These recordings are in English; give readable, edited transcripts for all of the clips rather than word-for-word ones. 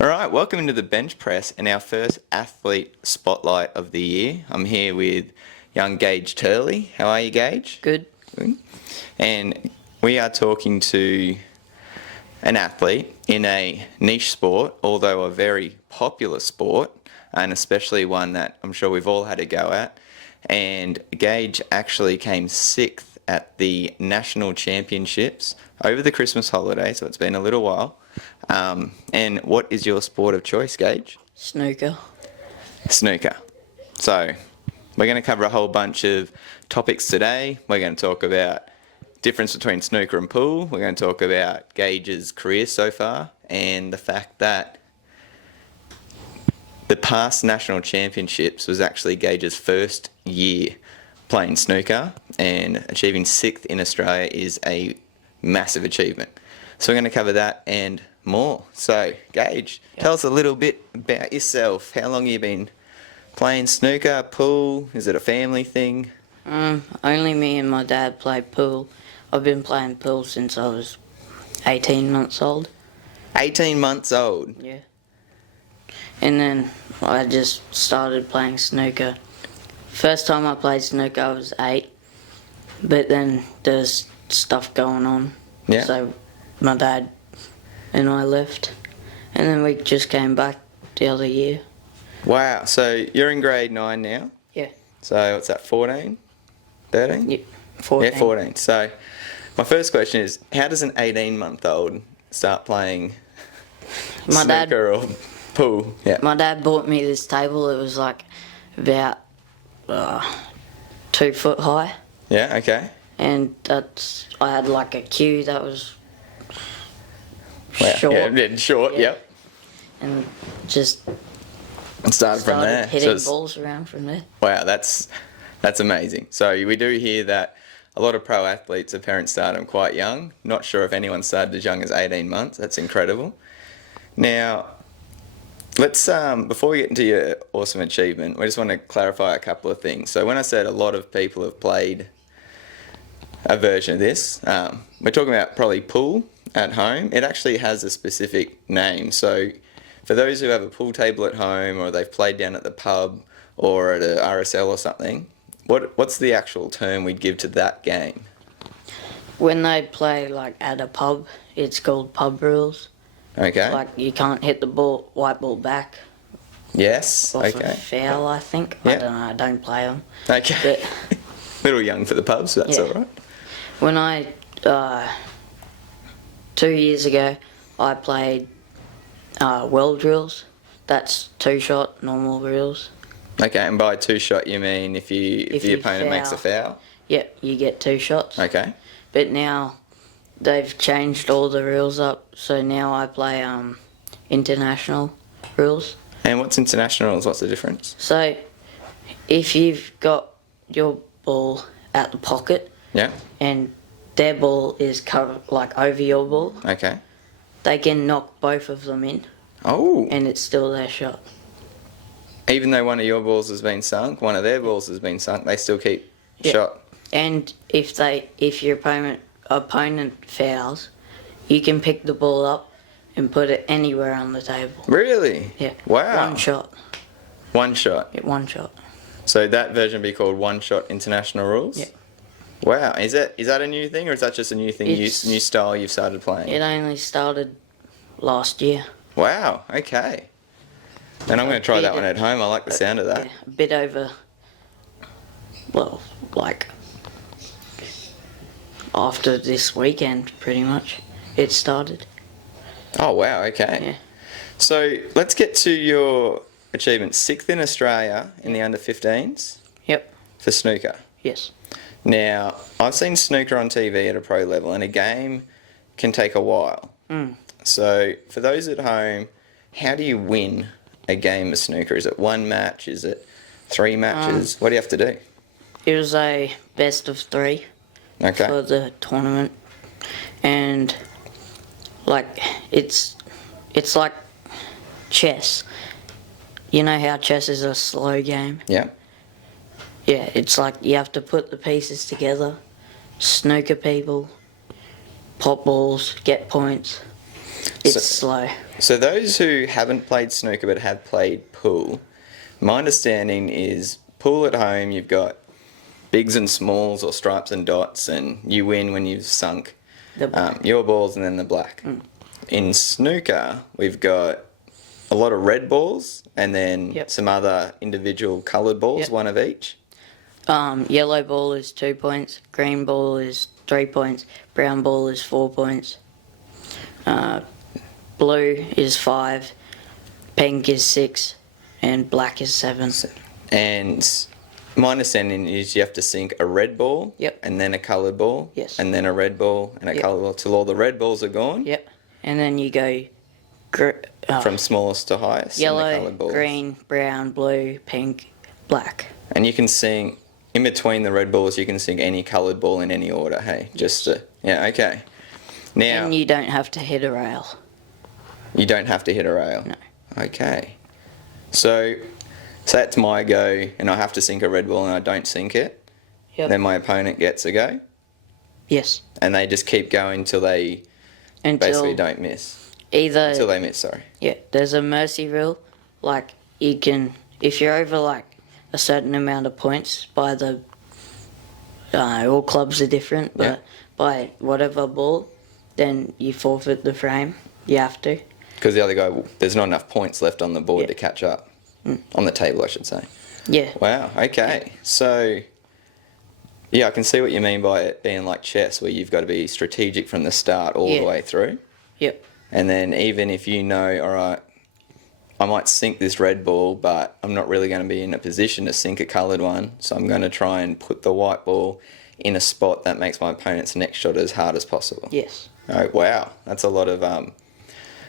All right, welcome into the bench press and our first athlete spotlight of the year. I'm here with young Gage Turley. How are you, Gage? Good. Good. And we are talking to an athlete in a niche sport, although a very popular sport, and especially one that I'm sure we've all had a go at. And Gage actually came 6th at the National Championships over the Christmas holiday, so it's been a little while. And what is your sport of choice, Gage? Snooker. Snooker. So we're going to cover a whole bunch of topics today. We're going to talk about difference between snooker and pool. We're going to talk about Gage's career so far and the fact that the past national championships was actually Gage's first year playing snooker, and achieving 6th in Australia is a massive achievement. So we're going to cover that and more. So, Gage, tell us a little bit about yourself. How long have you been playing snooker, pool? Is it a family thing? Only me and my dad play pool. I've been playing pool since I was 18 months old. 18 months old? Yeah. And then I just started playing snooker. First time I played snooker I was 8, but then there's stuff going on. Yeah. So my dad and I left, and then we just came back the other year. Wow, so you're in grade 9 now? Yeah. So what's that, 14? 13? Yep. 14. Yeah, 14. So my first question is, how does an 18-month-old start playing My dad, snooker or pool? Yeah. my dad bought me this table. It was like about 2 foot high, Yeah, okay. and I had like a cue that was Wow. short, Yeah, short, Yeah. yep. and just And started from there. hitting So it's- balls around from there. Wow, that's amazing. So we do hear that a lot of pro athletes, their parents start them quite young. Not sure if anyone started as young as 18 months. That's incredible. Now, let's before we get into your awesome achievement, we just want to clarify a couple of things. So when I said a lot of people have played a version of this, we're talking about probably pool at home. It actually has a specific name. So for those who have a pool table at home, or they've played down at the pub or at a RSL or something, what's the actual term we'd give to that game? When they play like at a pub, it's called pub rules. Okay. Like you can't hit the white ball back Yes. off a Okay. foul, I think. Yeah. I don't know, I don't play them. Okay. But Little young for the pubs, that's Yeah. all right. when I, 2 years ago, I played well drills. That's 2-shot normal drills. Okay, and by 2-shot you mean if the you opponent makes a foul? Yep, you get 2 shots. Okay. But now they've changed all the rules up, so now I play international rules. And what's internationals? What's the difference? So if you've got your ball out the pocket Yeah. and their ball is covered like over your ball, Okay. they can knock both of them in Oh. and it's still their shot. Even though one of your balls has been sunk, one of their balls has been sunk, they still keep Yeah. shot. And if your opponent fouls, you can pick the ball up and put it anywhere on the table. Really? Yeah. Wow. One shot. One shot. Yeah, one shot. So that version would be called one-shot international rules? Yeah. Wow. Is that a new thing, or is that just a new thing, new style you've started playing? It only started last year. Wow. Okay. And I'm going to try that one at home. I like the sound of that. Yeah, a bit over, well, like after this weekend, pretty much, it started. Oh, wow. Okay. Yeah. So let's get to your achievement. 6th in Australia in the under-15s Yep. for snooker. Yes. Now, I've seen snooker on TV at a pro level, and a game can take a while. So for those at home, how do you win a game of snooker? Is it 1 match? Is it 3 matches? What do you have to do? It was a best of 3 Okay. for the tournament, and like it's like chess. You know how chess is a slow game? Yeah. Yeah, it's like you have to put the pieces together, snooker people, pop balls, get points. It's slow. So those who haven't played snooker but have played pool, my understanding is pool at home, you've got bigs and smalls or stripes and dots, and you win when you've sunk your balls and then the black. In snooker, we've got a lot of red balls and then some other individual coloured balls, one of each. Yellow ball is 2 points, green ball is 3 points, brown ball is 4 points, blue is 5, pink is 6, and black is 7. And my understanding is you have to sink a red ball and then a coloured ball and then a red ball and a coloured ball till all the red balls are gone. Yep. And then you go from smallest to highest. Yellow, green, brown, blue, pink, black. And you can sing, in between the red balls, you can sing any coloured ball in any order, hey? Just to, okay. Now, and you don't have to hit a rail. You don't have to hit a rail? No. Okay. So, say it's my go and I have to sink a red ball and I don't sink it. Then my opponent gets a go? Yes. And they just keep going till they basically don't miss? Until they miss, sorry. Yeah, there's a mercy rule. Like, you can, if you're over, like, a certain amount of points by the, all clubs are different, but by whatever ball, then you forfeit the frame. You have to. Because the other guy, there's not enough points left on the board to catch up. On the table, I should say. Yeah. Wow, okay. So, yeah, I can see what you mean by it being like chess, where you've got to be strategic from the start all the way through. Yep. And then even if you know, all right, I might sink this red ball, but I'm not really going to be in a position to sink a coloured one, so I'm going to try and put the white ball in a spot that makes my opponent's next shot as hard as possible. Yes. Oh, wow. That's a lot of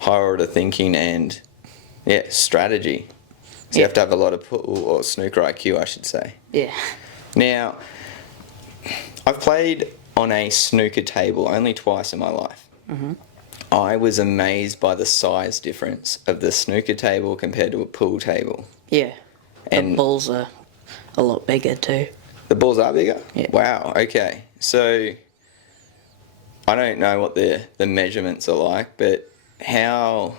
high order thinking and, strategy. So you have to have a lot of pool or snooker IQ, I should say. Yeah. Now, I've played on a snooker table only twice in my life. I was amazed by the size difference of the snooker table compared to a pool table. Yeah. And the balls are a lot bigger too. The balls are bigger? Yeah. Wow, okay. So, I don't know what the measurements are like, but how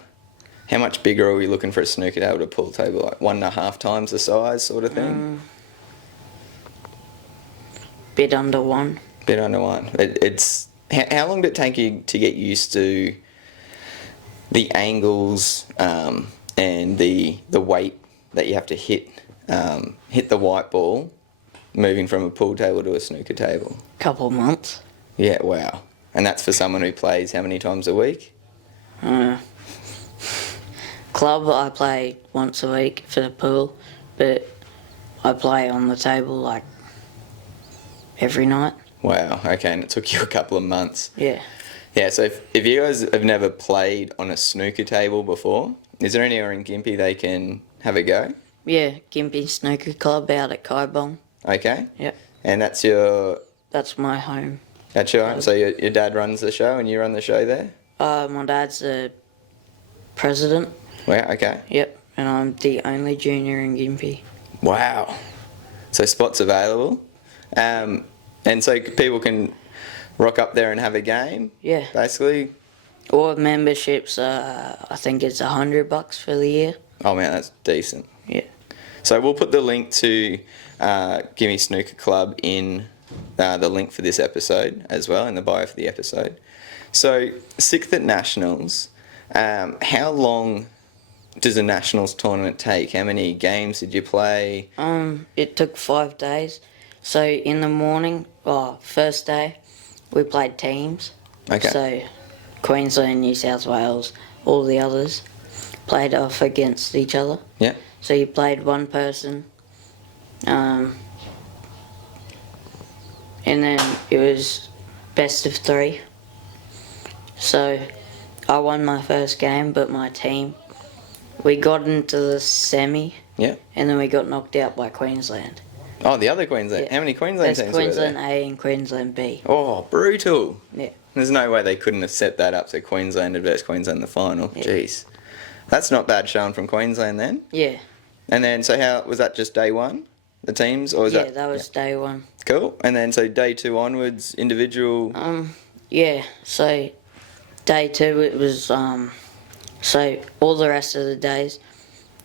much bigger are we looking for a snooker table to pool table? Like 1.5 times the size sort of thing? Bit under 1. Bit under 1. It's how long did it take you to get used to the angles and the weight that you have to hit the white ball moving from a pool table to a snooker table? Couple months. Yeah, wow. And that's for someone who plays how many times a week? Club, I play once a week for the pool, but I play on the table like every night. Wow, okay, and it took you a couple of months. Yeah. Yeah, so if you guys have never played on a snooker table before, is there anywhere in Gympie they can have a go? Yeah, Gympie Snooker Club out at Kaibong. Okay. Yep. And that's your... That's my home. That's your home? So your dad runs the show and you run the show there? My dad's the president. Wow, okay. Yep, and I'm the only junior in Gympie. Wow. So spots available. And so people can rock up there and have a game? Yeah. Basically? Or memberships, I think it's $100 for the year. Oh man, that's decent. Yeah. So we'll put the link to Gimme Snooker Club in the link for this episode as well, in the bio for the episode. So 6th at Nationals, how long does a Nationals tournament take? How many games did you play? It took 5 days. So in the morning, first day, we played teams. Okay. So Queensland, New South Wales, all the others played off against each other. Yeah. So you played one person, and then it was best of 3. So I won my first game, but my team, we got into the semi, Yeah. and then we got knocked out by Queensland. Oh, the other Queensland. Yeah. How many Queensland There's teams were Queensland there? A and Queensland B. Oh, brutal. Yeah. There's no way they couldn't have set that up so Queensland versus Queensland in the final. Yeah. Jeez. That's not bad showing from Queensland then. Yeah. And then, so how, was that just day one, the teams? Or was Yeah, that was day 1. Cool. And then, so day 2 onwards, individual... Yeah, so day 2, it was so all the rest of the days,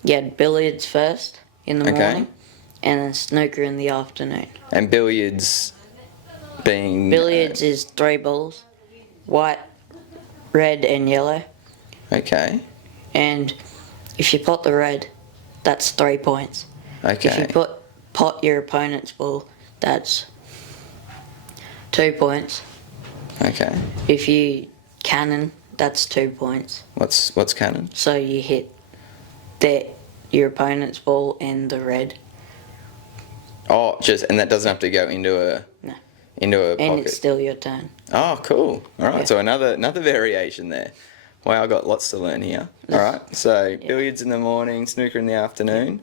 you had billiards first in the Okay. morning, and then snooker in the afternoon. And billiards being... Billiards is 3 balls, white, red, and yellow. Okay. And if you pot the red, that's 3 points. Okay. If you pot your opponent's ball, that's 2 points. Okay. If you cannon, that's 2 points. What's cannon? So you hit your opponent's ball and the red. Oh, and that doesn't have to go into a No. into a pocket. And it's still your turn. Oh, cool. All right, Yeah. so another variation there. Wow, I've got lots to learn here. All right, so billiards in the morning, snooker in the afternoon.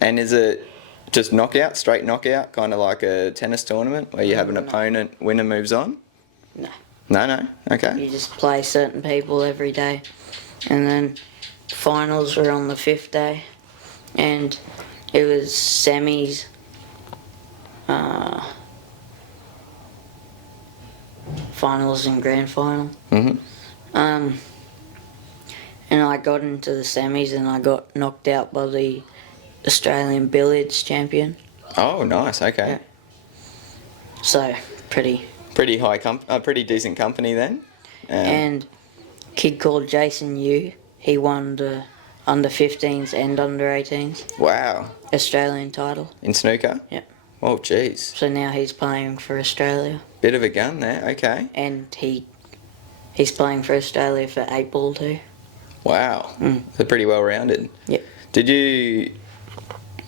And is it just knockout, straight knockout, kind of like a tennis tournament where you have an opponent, winner moves on? No. No? Okay. You just play certain people every day. And then finals were on the 5th day. And it was semis. Finals and grand final. Mm-hmm. And I got into the semis and I got knocked out by the Australian billiards champion. Oh, nice, okay. Yeah. So, pretty. Pretty pretty decent company then. And a kid called Jason Yu, he won the under 15s and under 18s Wow. Australian title. In snooker? Yep. Oh, jeez. So now he's playing for Australia. Bit of a gun there, okay. And he's playing for Australia for 8 ball too. Wow. So pretty well rounded. Yep.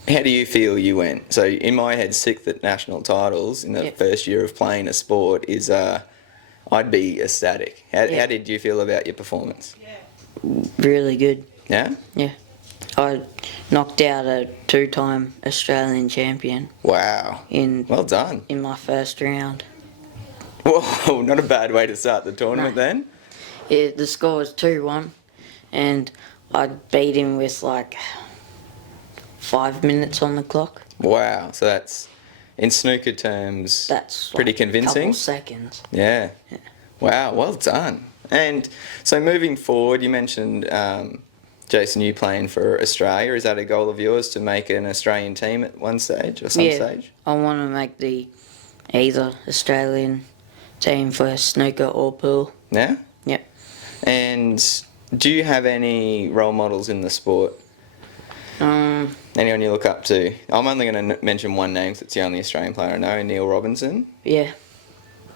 How do you feel you went? So in my head, 6th at national titles in the first year of playing a sport is, I'd be ecstatic. How did you feel about your performance? Really good. Yeah? Yeah. I knocked out a 2-time Australian champion Wow. Well done. in my first round. Whoa, not a bad way to start the tournament then. The score was 2-1 and I beat him with like 5 minutes on the clock. Wow. So that's, in snooker terms, That's pretty like convincing. A couple seconds. Yeah. Wow, well done. And so moving forward, you mentioned, Jason, you playing for Australia. Is that a goal of yours to make an Australian team at one stage or some stage? I want to make the either Australian team for snooker or pool. Yeah? Yep. And do you have any role models in the sport? Anyone you look up to? I'm only going to mention one name because it's the only Australian player I know, Neil Robinson. Yeah.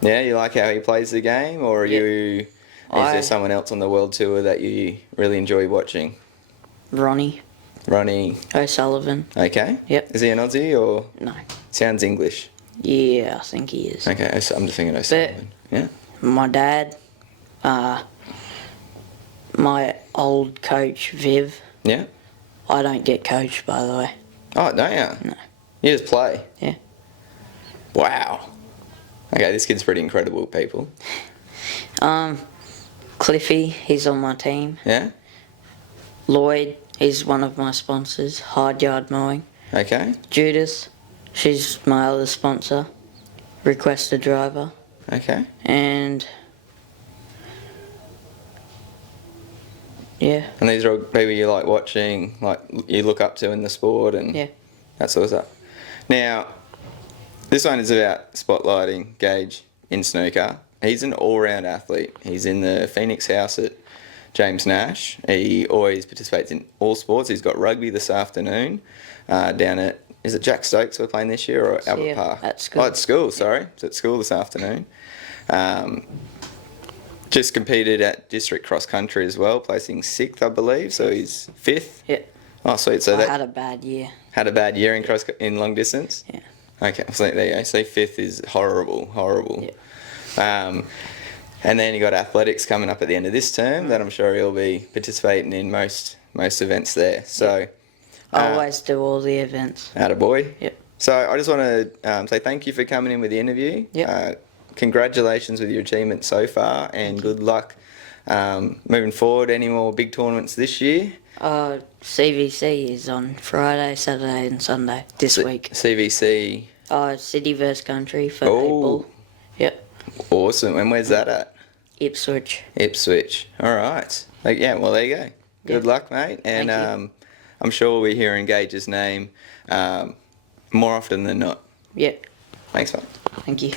Yeah, you like how he plays the game, or are is there someone else on the world tour that you really enjoy watching? Ronnie O'Sullivan. Okay. Yep. Is he an Aussie or? No. Sounds English. Yeah, I think he is. Okay, I'm just thinking O'Sullivan. Yeah. My dad, my old coach Viv. Yeah. I don't get coached, by the way. Oh, don't you? No. You just play? Yeah. Wow. Okay, this kid's pretty incredible, people. Cliffy, he's on my team. Yeah? Lloyd, he's one of my sponsors, Hard Yard Mowing. Okay. Judith, she's my other sponsor, Request a Driver. Okay. And yeah. And these are all people you like watching, like you look up to in the sport and that sort of stuff. Now, this one is about spotlighting Gage in snooker. He's an all-round athlete. He's in the Phoenix house at James Nash. He always participates in all sports. He's got rugby this afternoon down at, is it Jack Stokes we're playing this year or Albert Park? At school. Oh, at school, sorry. It's at school this afternoon. Just competed at district cross country as well, placing 6th, I believe. So he's 5th. Yeah. Oh, sweet. So I that had a bad year. had a bad year in long distance. Yeah. Okay, so there you go. So 5th is horrible. Yeah. And then you got athletics coming up at the end of this term that I'm sure he'll be participating in most events there. So I always do all the events. attaboy. Yep. So I just want to say thank you for coming in with the interview. Yep. Congratulations with your achievement so far, and good luck moving forward. Any more big tournaments this year? CVC is on Friday, Saturday and Sunday this week. CVC. City vs Country for 8 ball. Yep. Awesome. And where's that at? Ipswich. Ipswich. All right. Yeah, well, there you go. Good Yeah. luck, mate. And Thank you. I'm sure we'll be hearing Gage's name more often than not. Yeah. Thanks, mate. Thank you.